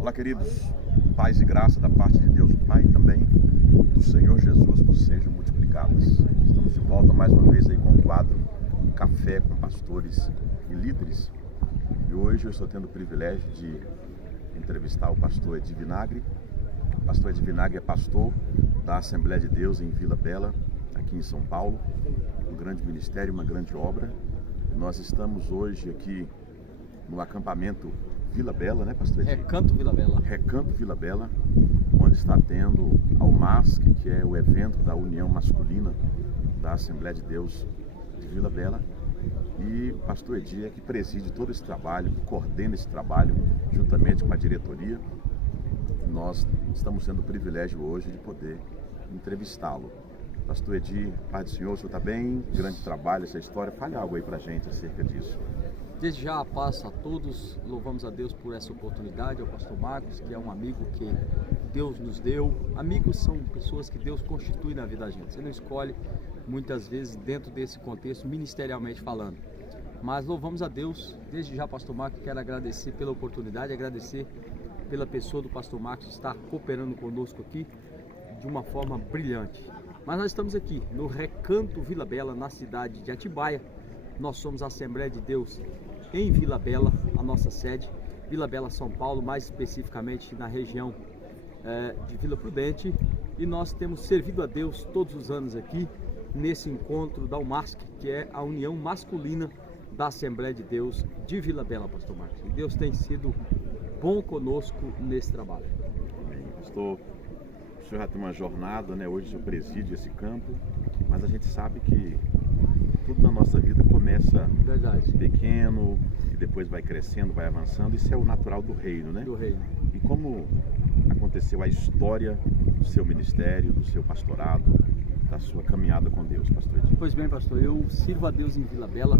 Olá, queridos, paz e graça da parte de Deus, o Pai, e também do Senhor Jesus vos sejam multiplicadas. Estamos de volta mais uma vez aí com o quadro Café com Pastores e Líderes. E hoje eu estou tendo o privilégio de entrevistar o pastor Edi Vinagre. O pastor Edi Vinagre é pastor da Assembleia de Deus em Vila Bela, aqui em São Paulo. Um grande ministério, uma grande obra. Nós estamos hoje aqui no acampamento Vila Bela, né, pastor Edi? Recanto Vila Bela. Recanto Vila Bela, onde está tendo a UMASC, que é o evento da União Masculina da Assembleia de Deus de Vila Bela. E o pastor Edi é que preside todo esse trabalho, coordena esse trabalho juntamente com a diretoria. Nós estamos tendo o privilégio hoje de poder entrevistá-lo. Pastor Edi, paz do Senhor, o senhor está bem? Grande trabalho essa história. Fale algo aí pra gente acerca disso. Desde já a paz a todos, louvamos a Deus por essa oportunidade, ao pastor Marcos, que é um amigo que Deus nos deu. Amigos são pessoas que Deus constitui na vida da gente, você não escolhe muitas vezes dentro desse contexto, ministerialmente falando. Mas louvamos a Deus, desde já pastor Marcos, quero agradecer pela oportunidade, agradecer pela pessoa do pastor Marcos estar cooperando conosco aqui de uma forma brilhante. Mas nós estamos aqui no Recanto Vila Bela, na cidade de Atibaia. Nós somos a Assembleia de Deus em Vila Bela, a nossa sede, Vila Bela, São Paulo, mais especificamente na região de Vila Prudente. E nós temos servido a Deus todos os anos aqui, nesse encontro da UMASC, que é a União Masculina da Assembleia de Deus de Vila Bela, pastor Marcos. E Deus tem sido bom conosco nesse trabalho. Amém. Pastor, o senhor já tem uma jornada, né? Hoje o senhor preside esse campo, mas a gente sabe que tudo na nossa vida começa pequeno e depois vai crescendo, vai avançando. Isso é o natural do reino, né? Do reino. E como aconteceu a história do seu ministério, do seu pastorado, da sua caminhada com Deus, pastor Edi? Pois bem, pastor, eu sirvo a Deus em Vila Bela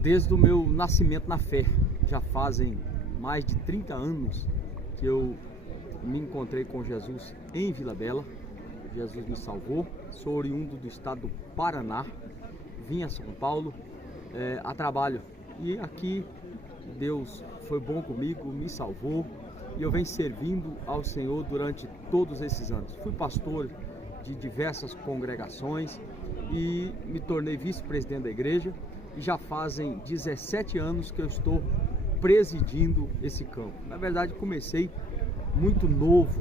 desde o meu nascimento na fé. Já fazem mais de 30 anos que eu me encontrei com Jesus em Vila Bela. Jesus me salvou. Sou oriundo do estado do Paraná. Vim a São Paulo a trabalho. E aqui Deus foi bom comigo, me salvou. E eu venho servindo ao Senhor durante todos esses anos. Fui pastor de diversas congregações e me tornei vice-presidente da igreja. E já fazem 17 anos que eu estou presidindo esse campo. Na verdade, comecei muito novo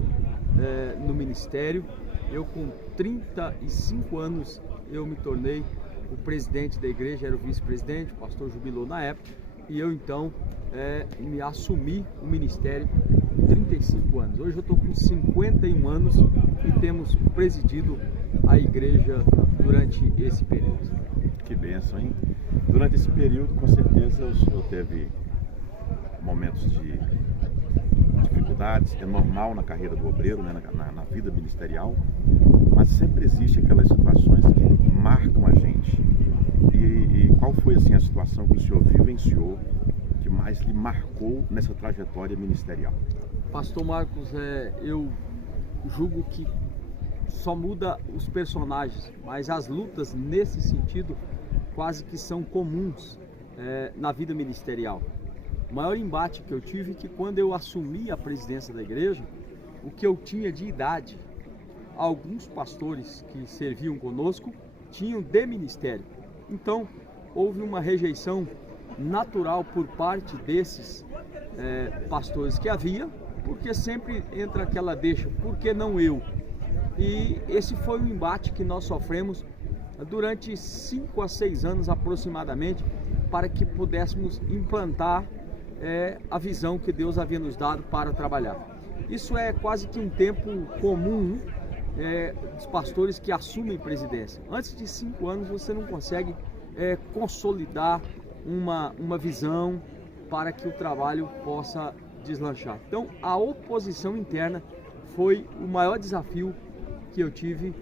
no ministério. Eu com 35 anos eu me tornei o presidente da igreja, era o vice-presidente, o pastor jubilou na época, e eu então me assumi o ministério com 35 anos. Hoje eu estou com 51 anos e temos presidido a igreja durante esse período. Que bênção, hein? Durante esse período, com certeza, o senhor teve momentos de dificuldades, é normal na carreira do obreiro, né, na vida ministerial, mas sempre existem aquelas situações que marcam a gente. E qual foi assim a situação que o senhor vivenciou que mais lhe marcou nessa trajetória ministerial? Pastor Marcos, eu julgo que só muda os personagens, mas as lutas nesse sentido quase que são comuns na vida ministerial. O maior embate que eu tive é que quando eu assumi a presidência da igreja, o que eu tinha de idade, alguns pastores que serviam conosco tinham de ministério. Então, houve uma rejeição natural por parte desses pastores que havia, porque sempre entra aquela deixa, por que não eu? E esse foi um embate que nós sofremos durante 5 a 6 anos aproximadamente, para que pudéssemos implantar a visão que Deus havia nos dado para trabalhar. Isso é quase que um tempo comum dos pastores que assumem presidência. Antes de 5 anos você não consegue consolidar uma visão para que o trabalho possa deslanchar. Então a oposição interna foi o maior desafio que eu tive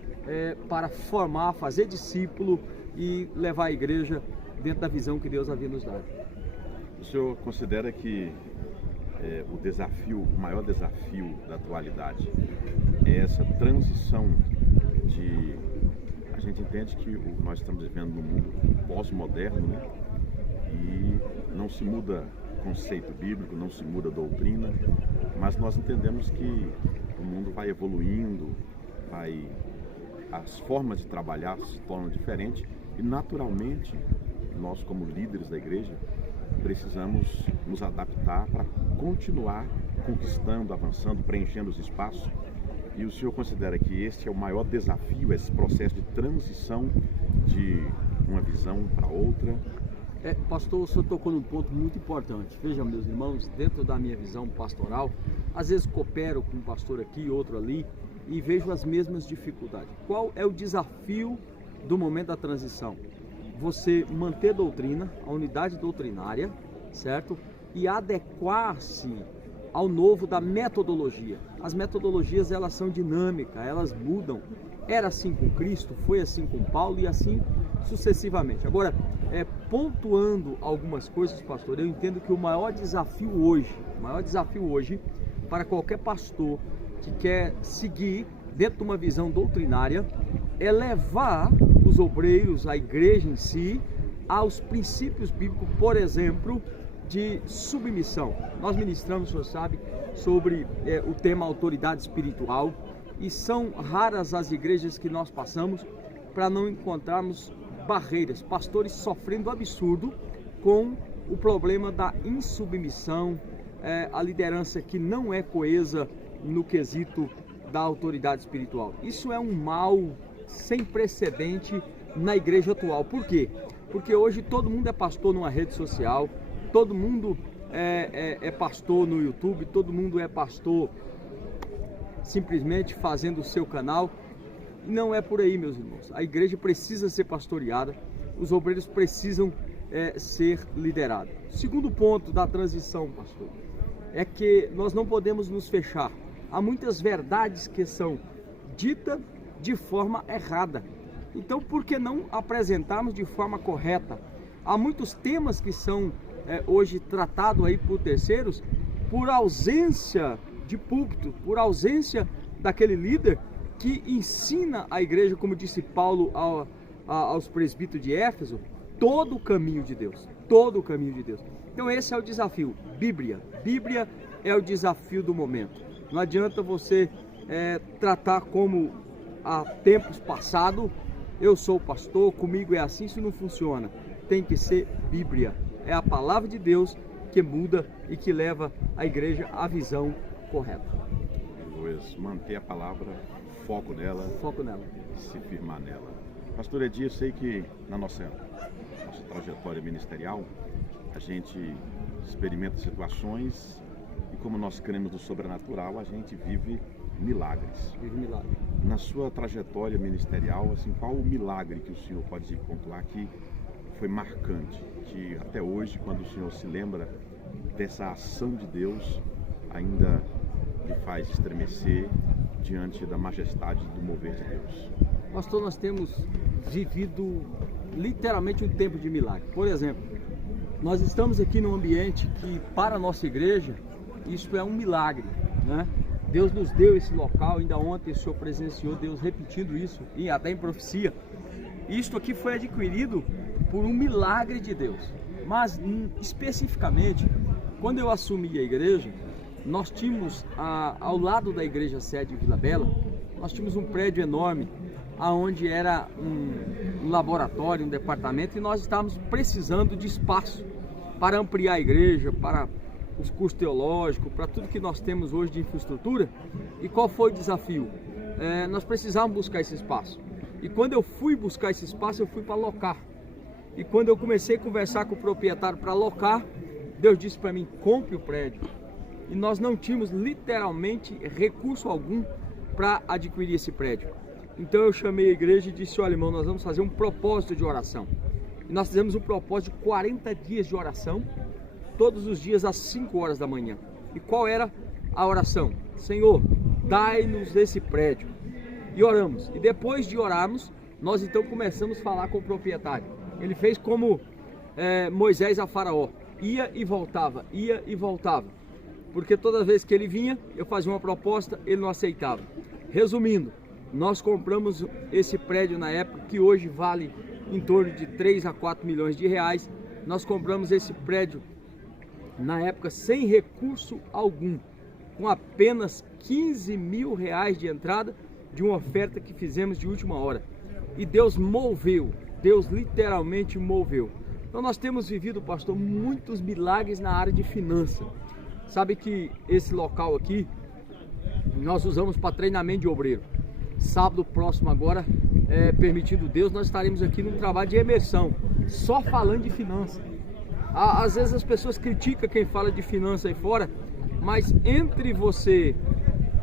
para formar, fazer discípulo e levar a igreja dentro da visão que Deus havia nos dado. O senhor considera que o maior desafio da atualidade é essa transição de... A gente entende que nós estamos vivendo num mundo pós-moderno, né? E não se muda conceito bíblico, não se muda a doutrina, mas nós entendemos que o mundo vai evoluindo, as formas de trabalhar se tornam diferentes e naturalmente nós, como líderes da igreja, precisamos nos adaptar para continuar conquistando, avançando, preenchendo os espaços. E o senhor considera que este é o maior desafio, esse processo de transição de uma visão para outra? Pastor, o senhor tocou num ponto muito importante. Veja, meus irmãos, dentro da minha visão pastoral, às vezes coopero com um pastor aqui, outro ali, e vejo as mesmas dificuldades. Qual é o desafio do momento da transição? Você manter a doutrina, a unidade doutrinária, certo? E adequar-se ao novo da metodologia. As metodologias, elas são dinâmicas, elas mudam. Era assim com Cristo, foi assim com Paulo e assim sucessivamente. Agora, pontuando algumas coisas, pastor, eu entendo que o maior desafio hoje para qualquer pastor que quer seguir dentro de uma visão doutrinária é levar os obreiros, a igreja em si, aos princípios bíblicos, por exemplo, de submissão. Nós ministramos, o senhor sabe, sobre o tema autoridade espiritual, e são raras as igrejas que nós passamos para não encontrarmos barreiras, pastores sofrendo absurdo com o problema da insubmissão, a liderança que não é coesa no quesito da autoridade espiritual. Isso é um mal sem precedente na igreja atual. Por quê? Porque hoje todo mundo é pastor numa rede social, todo mundo é pastor no YouTube, todo mundo é pastor simplesmente fazendo o seu canal. Não é por aí, meus irmãos. A igreja precisa ser pastoreada, os obreiros precisam ser liderados. Segundo ponto da transição, pastor, é que nós não podemos nos fechar. Há muitas verdades que são ditas de forma errada. Então, por que não apresentarmos de forma correta? Há muitos temas que são hoje tratados aí por terceiros, por ausência de púlpito, por ausência daquele líder que ensina a igreja, como disse Paulo aos presbíteros de Éfeso, todo o caminho de Deus, todo o caminho de Deus. Então esse é o desafio, Bíblia é o desafio do momento. Não adianta você tratar como há tempos passados, eu sou pastor, comigo é assim, isso não funciona. Tem que ser Bíblia, é a palavra de Deus que muda e que leva a igreja à visão correta. Luiz, manter a palavra, foco nela, se firmar nela. Pastor Edi, eu sei que na nossa trajetória ministerial a gente experimenta situações e, como nós cremos no sobrenatural, a gente vive milagres. Na sua trajetória ministerial, assim, qual o milagre que o senhor pode pontuar que foi marcante, que até hoje, quando o senhor se lembra dessa ação de Deus, ainda lhe faz estremecer diante da majestade do mover de Deus? Pastor, nós temos vivido literalmente um tempo de milagre. Por exemplo, nós estamos aqui num ambiente que, para a nossa igreja, isso é um milagre, né? Deus nos deu esse local, ainda ontem o senhor presenciou Deus repetindo isso, e até em profecia. Isto aqui foi adquirido por um milagre de Deus. Mas, especificamente, quando eu assumi a igreja, nós tínhamos, ao lado da igreja sede em Vila Bela, nós tínhamos um prédio enorme, onde era um laboratório, um departamento, e nós estávamos precisando de espaço para ampliar a igreja, para os cursos teológicos, para tudo que nós temos hoje de infraestrutura. E qual foi o desafio? Nós precisávamos buscar esse espaço. E quando eu fui buscar esse espaço, eu fui para alocar. E quando eu comecei a conversar com o proprietário para alocar, Deus disse para mim, compre o prédio. E nós não tínhamos literalmente recurso algum para adquirir esse prédio. Então eu chamei a igreja e disse, olha, irmão, nós vamos fazer um propósito de oração. E nós fizemos um propósito de 40 dias de oração, todos os dias às 5 horas da manhã. E qual era a oração? Senhor, dai-nos esse prédio. E oramos. E depois de orarmos, nós então começamos a falar com o proprietário. Ele fez como Moisés a Faraó, ia e voltava, porque toda vez que ele vinha, eu fazia uma proposta, ele não aceitava. Resumindo, nós compramos esse prédio na época, que hoje vale em torno de 3 a 4 milhões de reais. Nós compramos esse prédio na época sem recurso algum, com apenas R$15.000 de entrada de uma oferta que fizemos de última hora. E Deus moveu, Deus literalmente moveu. Então nós temos vivido, pastor, muitos milagres na área de finanças. Sabe que esse local aqui, nós usamos para treinamento de obreiro. Sábado próximo agora, permitindo Deus, nós estaremos aqui num trabalho de imersão, só falando de finanças. Às vezes as pessoas criticam quem fala de finanças aí fora, mas entre você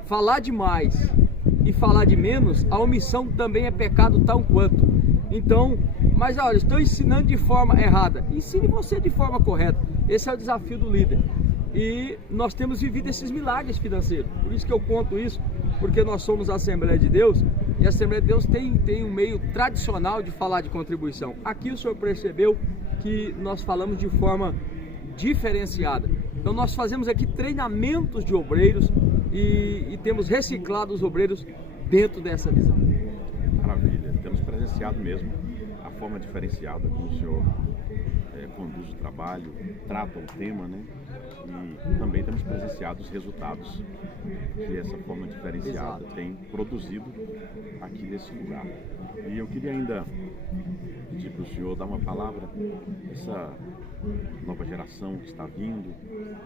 falar demais e falar de menos, a omissão também é pecado tão quanto. Então, mas olha, estou ensinando de forma errada, ensine você de forma correta. Esse é o desafio do líder. E nós temos vivido esses milagres financeiros. Por isso que eu conto isso, porque nós somos a Assembleia de Deus, e a Assembleia de Deus tem um meio tradicional de falar de contribuição. Aqui o senhor percebeu que nós falamos de forma diferenciada. Então nós fazemos aqui treinamentos de obreiros e temos reciclado os obreiros dentro dessa visão. Maravilha, temos presenciado mesmo a forma diferenciada como o senhor conduz o trabalho, trata o tema, né? E também temos presenciado os resultados que essa forma diferenciada tem produzido aqui nesse lugar. E eu queria ainda pedir para o senhor dar uma palavra essa nova geração que está vindo,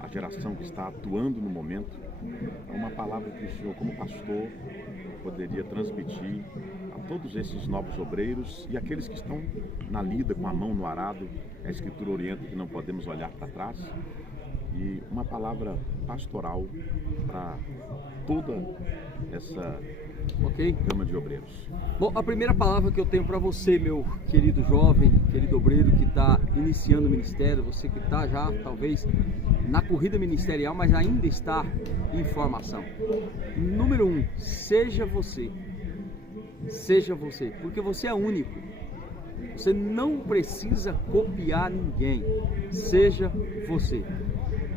a geração que está atuando no momento, uma palavra que o senhor, como pastor, poderia transmitir a todos esses novos obreiros e aqueles que estão na lida com a mão no arado. A Escritura orienta que não podemos olhar para trás. E uma palavra pastoral para toda essa gama de obreiros. Bom, a primeira palavra que eu tenho para você, meu querido jovem, querido obreiro que está iniciando o ministério, você que está já talvez na corrida ministerial, mas ainda está em formação. Número 1, seja você. Seja você, porque você é único. Você não precisa copiar ninguém. Seja você.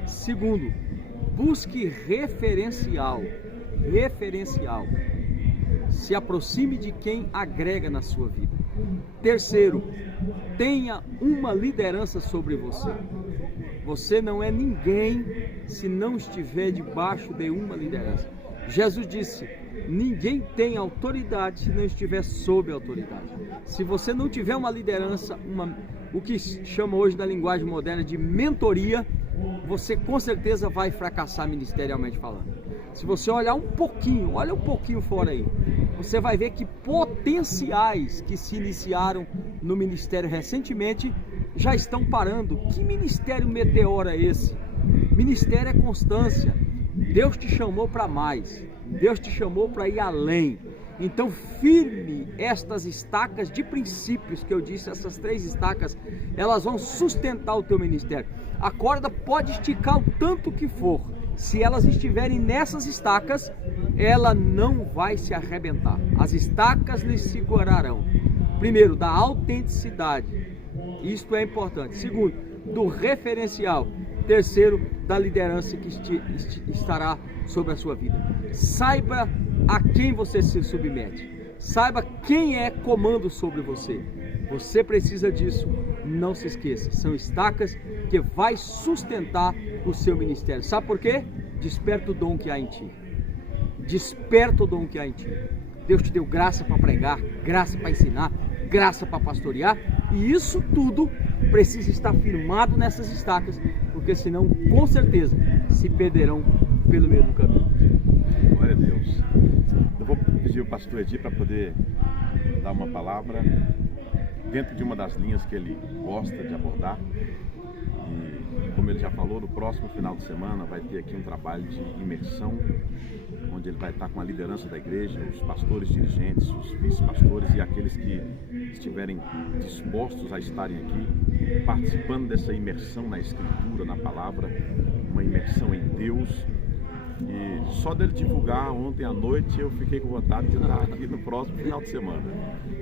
Segundo, busque referencial. Se aproxime de quem agrega na sua vida. Terceiro, tenha uma liderança sobre você. Você não é ninguém se não estiver debaixo de uma liderança. Jesus disse: ninguém tem autoridade se não estiver sob autoridade. Se você não tiver uma liderança, o que chama hoje na linguagem moderna de mentoria, você com certeza vai fracassar ministerialmente falando. Se você olha um pouquinho fora aí, você vai ver que potenciais que se iniciaram no ministério recentemente já estão parando. Que ministério meteoro é esse? Ministério é constância. Deus te chamou para mais, Deus te chamou para ir além. Então firme estas estacas de princípios que eu disse, essas 3 estacas, elas vão sustentar o teu ministério. A corda pode esticar o tanto que for, se elas estiverem nessas estacas, ela não vai se arrebentar. As estacas lhe segurarão. Primeiro, da autenticidade, isto é importante. Segundo, do referencial. Terceiro, da liderança que estará sobre a sua vida. Saiba a quem você se submete. Saiba quem é comando sobre você. Você precisa disso, não se esqueça. São estacas que vai sustentar o seu ministério. Sabe por quê? Desperta o dom que há em ti. Desperta o dom que há em ti. Deus te deu graça para pregar, graça para ensinar, graça para pastorear. E isso tudo precisa estar firmado nessas estacas, porque senão, com certeza, se perderão pelo meio do caminho. Glória a Deus. Eu vou pedir o pastor Edir para poder dar uma palavra dentro de uma das linhas que ele gosta de abordar. E, como ele já falou, no próximo final de semana vai ter aqui um trabalho de imersão, onde ele vai estar com a liderança da igreja, os pastores dirigentes, os vice-pastores e aqueles que estiverem dispostos a estarem aqui, participando dessa imersão na Escritura, na Palavra, uma imersão em Deus. E só dele divulgar ontem à noite eu fiquei com vontade de estar aqui no próximo final de semana.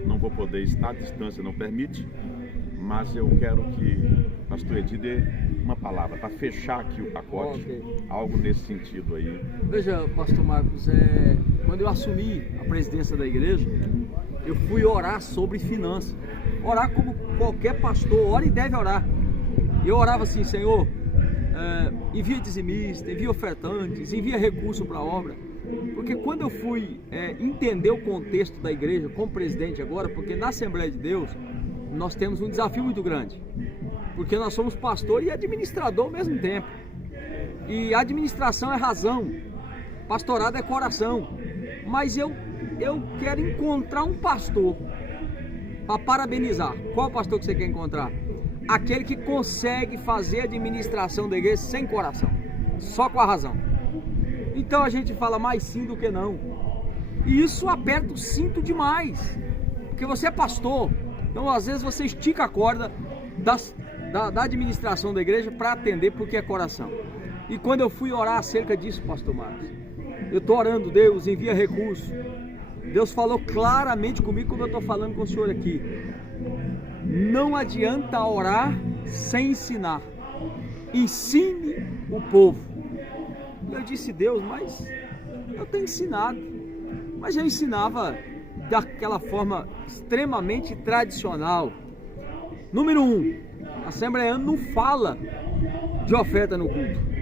Não vou poder estar, a distância não permite, mas eu quero que o pastor Edir dê uma palavra para fechar aqui o pacote, algo nesse sentido aí. Veja, pastor Marcos, quando eu assumi a presidência da igreja, eu fui orar sobre finanças. Orar como qualquer pastor ora e deve orar. Eu orava assim: Senhor, envia dizimista, envia ofertantes, envia recurso para a obra. Porque quando eu fui entender o contexto da igreja como presidente agora, porque na Assembleia de Deus nós temos um desafio muito grande, porque nós somos pastor e administrador ao mesmo tempo, e administração é razão, pastorado é coração, mas eu quero encontrar um pastor para parabenizar. Qual pastor que você quer encontrar? Aquele que consegue fazer a administração da igreja sem coração, só com a razão. Então a gente fala mais sim do que não, e isso aperta o cinto demais, porque você é pastor, então às vezes você estica a corda da administração da igreja para atender porque é coração. E quando eu fui orar acerca disso, pastor Marcos, eu estou orando, Deus envia recurso. Deus falou claramente comigo como eu estou falando com o senhor aqui. Não adianta orar sem ensinar. Ensine o povo. Eu disse, Deus, mas eu tenho ensinado. Mas eu ensinava daquela forma extremamente tradicional. Número 1, a Assembleia não fala de oferta no culto.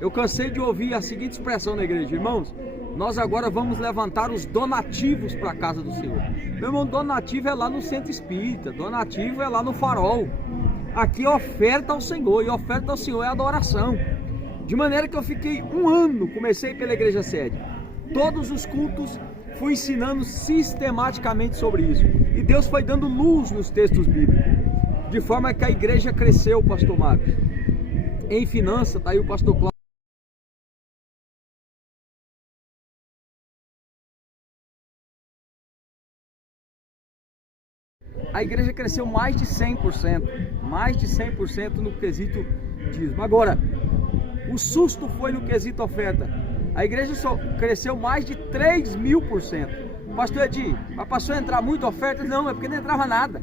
Eu cansei de ouvir a seguinte expressão na igreja: irmãos, nós agora vamos levantar os donativos para a casa do Senhor. Meu irmão, donativo é lá no centro espírita, donativo é lá no farol. Aqui é oferta ao Senhor, e oferta ao Senhor é adoração. De maneira que eu fiquei um ano, comecei pela igreja sede. Todos os cultos fui ensinando sistematicamente sobre isso. E Deus foi dando luz nos textos bíblicos. De forma que a igreja cresceu, pastor Marcos. Em finança, está aí o pastor Cláudio. A igreja cresceu mais de 100% no quesito dízimo. Agora, o susto foi no quesito oferta. A igreja só cresceu mais de 3.000%. Pastor Edi, mas passou a entrar muita oferta? Não, é porque não entrava nada.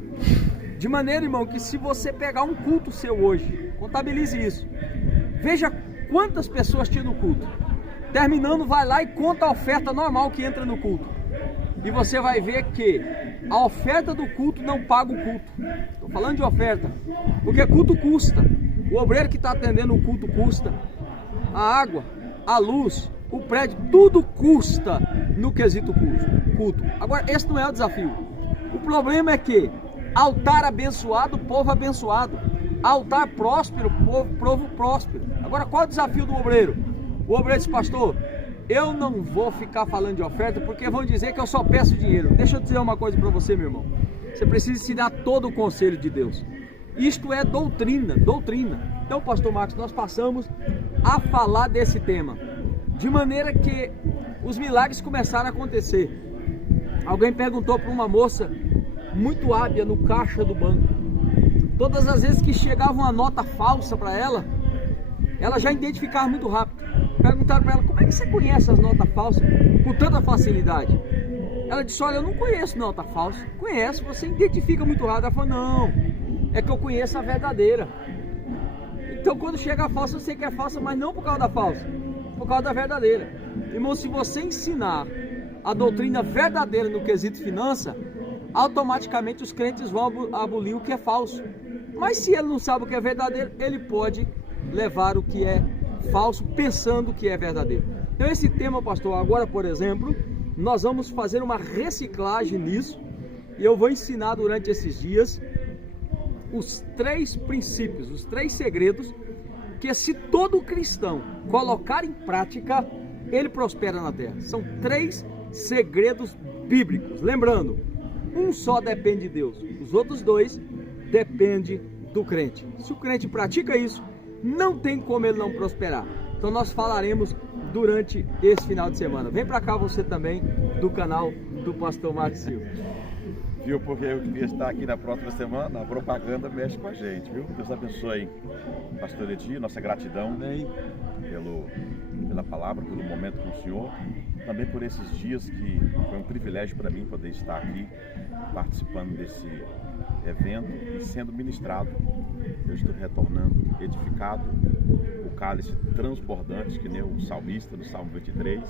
De maneira, irmão, que se você pegar um culto seu hoje, contabilize isso. Veja quantas pessoas tinha no culto. Terminando, vai lá e conta a oferta normal que entra no culto. E você vai ver que a oferta do culto não paga o culto. Estou falando de oferta, porque culto custa. O obreiro que está atendendo o culto custa. A água, a luz, o prédio, tudo custa no quesito culto. Agora, esse não é o desafio. O problema é que altar abençoado, povo abençoado. Altar próspero, povo próspero. Agora, qual é o desafio do obreiro? O obreiro diz, pastor, eu não vou ficar falando de oferta porque vão dizer que eu só peço dinheiro. Deixa eu dizer uma coisa para você, meu irmão. Você precisa ensinar todo o conselho de Deus. Isto é doutrina. Então, pastor Marcos, nós passamos a falar desse tema. De maneira que os milagres começaram a acontecer. Alguém perguntou para uma moça muito hábil no caixa do banco. Todas as vezes que chegava uma nota falsa para ela, ela já identificava muito rápido. Perguntaram para ela, como é que você conhece as notas falsas com tanta facilidade? Ela disse, olha, eu não conheço nota falsa. Conhece, você identifica muito rápido. Ela falou, não, é que eu conheço a verdadeira. Então quando chega a falsa, eu sei que é falsa, mas não por causa da falsa, por causa da verdadeira. Irmão, se você ensinar a doutrina verdadeira no quesito finança, automaticamente os crentes vão abolir o que é falso. Mas se ele não sabe o que é verdadeiro, ele pode levar o que é falso pensando que é verdadeiro. Então esse tema, pastor, agora por exemplo, nós vamos fazer uma reciclagem nisso, e eu vou ensinar durante esses dias os 3 princípios, os 3 segredos que se todo cristão colocar em prática, ele prospera na terra. São 3 segredos bíblicos. Lembrando, um só depende de Deus, os outros 2 dependem do crente. Se o crente pratica isso, não tem como ele não prosperar. Então nós falaremos durante esse final de semana. Vem para cá você também, do canal do pastor Marcos Silva. Viu, porque eu queria estar aqui na próxima semana, a propaganda mexe com a gente, viu? Deus abençoe, pastor Edi, nossa gratidão pela palavra, pelo momento com o senhor, também por esses dias que foi um privilégio para mim poder estar aqui participando desse evento e sendo ministrado. Eu estou retornando edificado, o cálice transbordante, que nem o salmista no Salmo 23,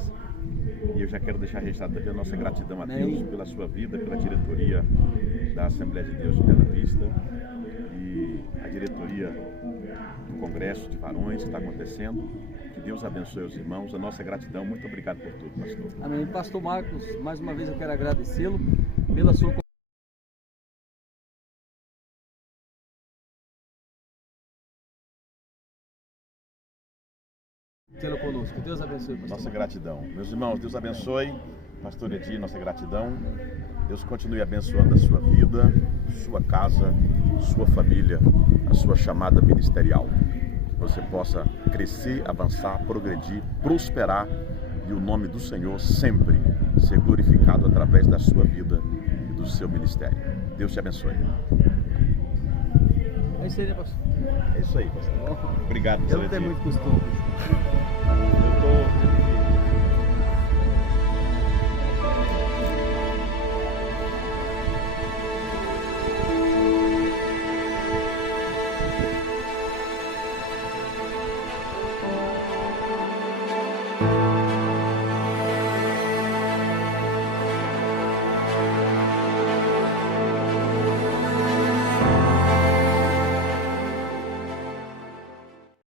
e eu já quero deixar registrado aqui a nossa gratidão a Deus pela sua vida, pela diretoria da Assembleia de Deus de Bela Vista e a diretoria do Congresso de Varões que está acontecendo. Que Deus abençoe os irmãos. A nossa gratidão. Muito obrigado por tudo, pastor. Amém. Pastor Marcos, mais uma vez eu quero agradecê-lo pela sua tê-lo conosco. Deus abençoe, pastor. Nossa gratidão. Meus irmãos, Deus abençoe. Pastor Edir, nossa gratidão. Deus continue abençoando a sua vida, sua casa, sua família, a sua chamada ministerial. Que você possa crescer, avançar, progredir, prosperar e o nome do Senhor sempre ser glorificado através da sua vida e do seu ministério. Deus te abençoe. É isso aí, né, pastor? É isso aí, pastor. Obrigado. Eu não tenho muito costume. Eu tô